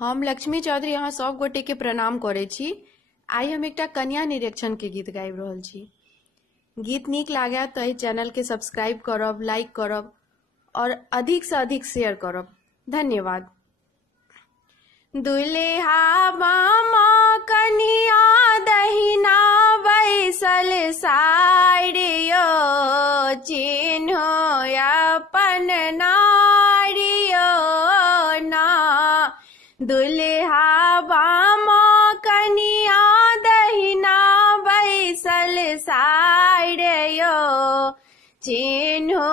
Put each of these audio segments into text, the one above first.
हम लक्ष्मी चौधरी अहाँ सब गोटे के प्रणाम करे छी। आई हम एकटा कन्या निरीक्षण के गीत गाबि रहल छी। गीत नीक लागे तो चैनल के सब्सक्राइब करब, लाइक करब और अधिक से अधिक शेयर करब। धन्यवाद। दुल्हा बामा कनिया दहिना बैसल साड़ियो, चिन्हो अपन नारियो ना। दुल्हा बामा कनिया दहिना बैसल साड़ियो, चिन्हो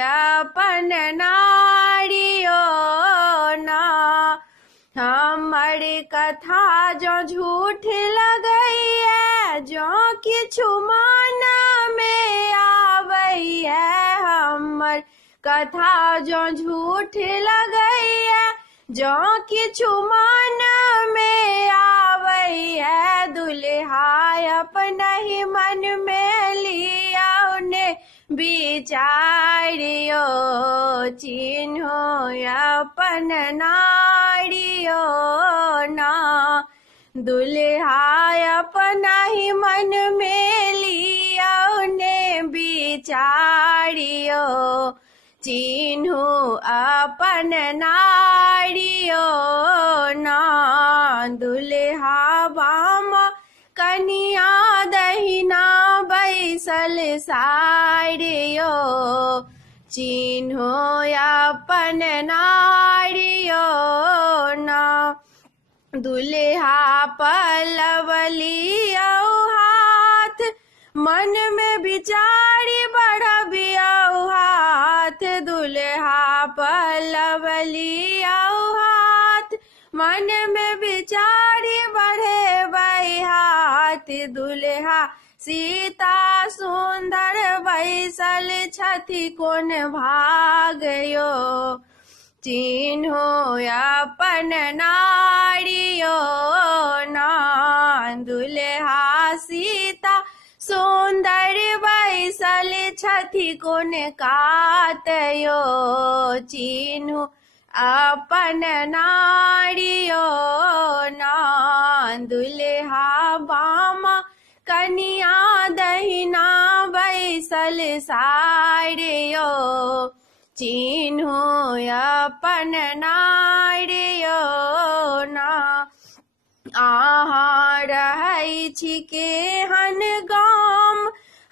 अपन नारियो ना। हमर कथा जो झूठ लगैया, जो किछु मन में आबैया, हमर कथा जो झूठ लगैया, जो किछु मन में आबैया। दुल्हा अपना ही मन में लिया ने विचारियो, चिन्हो अपन नारियो ना। दुल्हा अपना ही मन में लिया ने विचारियो, चिन्हो अपन नारियो ना। दुल्हा बामा कनिया दहिना बैसल साड़ियो, चिन्हो अपन नारियो ना। दुल्हा पलवलियो हाथ, मन में विचारी बढ़बियो हाथ। दुल्हा पलवलियो हाथ, मन में विचारी बढ़े हाथ। दुल्हा सीता सुंदर बैसल छथि कोन भागयो, चिन्हो अपन नारियो ना। दुल्हा सीता सुंदर बैसल छथि कोन कातयो, चिन्हो अपन नारियो ना। दुल्हा बामा कनिया दहिना बैसल साड़ियो, चिन्हो अपन नारियो ना। आहाँ रहै छी केहन गाम,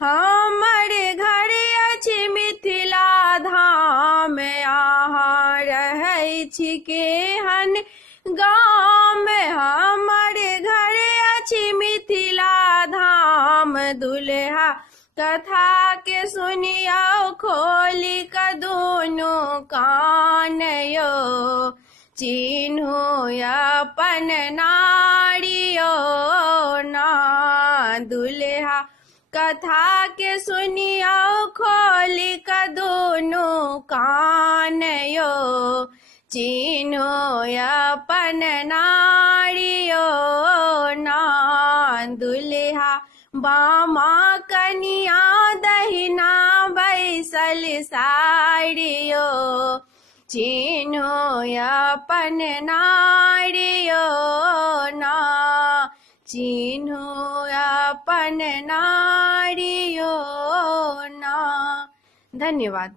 हमर घर अछि मिथिला धाम। आहाँ रहै छी केहन गाम, हमर घर अछि मिथिला धाम। दुल्हा कथा के सुनियो खोली क दुनु कान यो, चिन्हो अपन नारियो ना। दुल्हा कथा के सुनियो खोली क दुनु कान यो, चिन्हो अपन नारियो ना। दुल्हा बामा कनिया दहिना बैसल साड़ियो, चिन्हो अपन नारियो ना। चिन्हो अपन नारियो ना। धन्यवाद।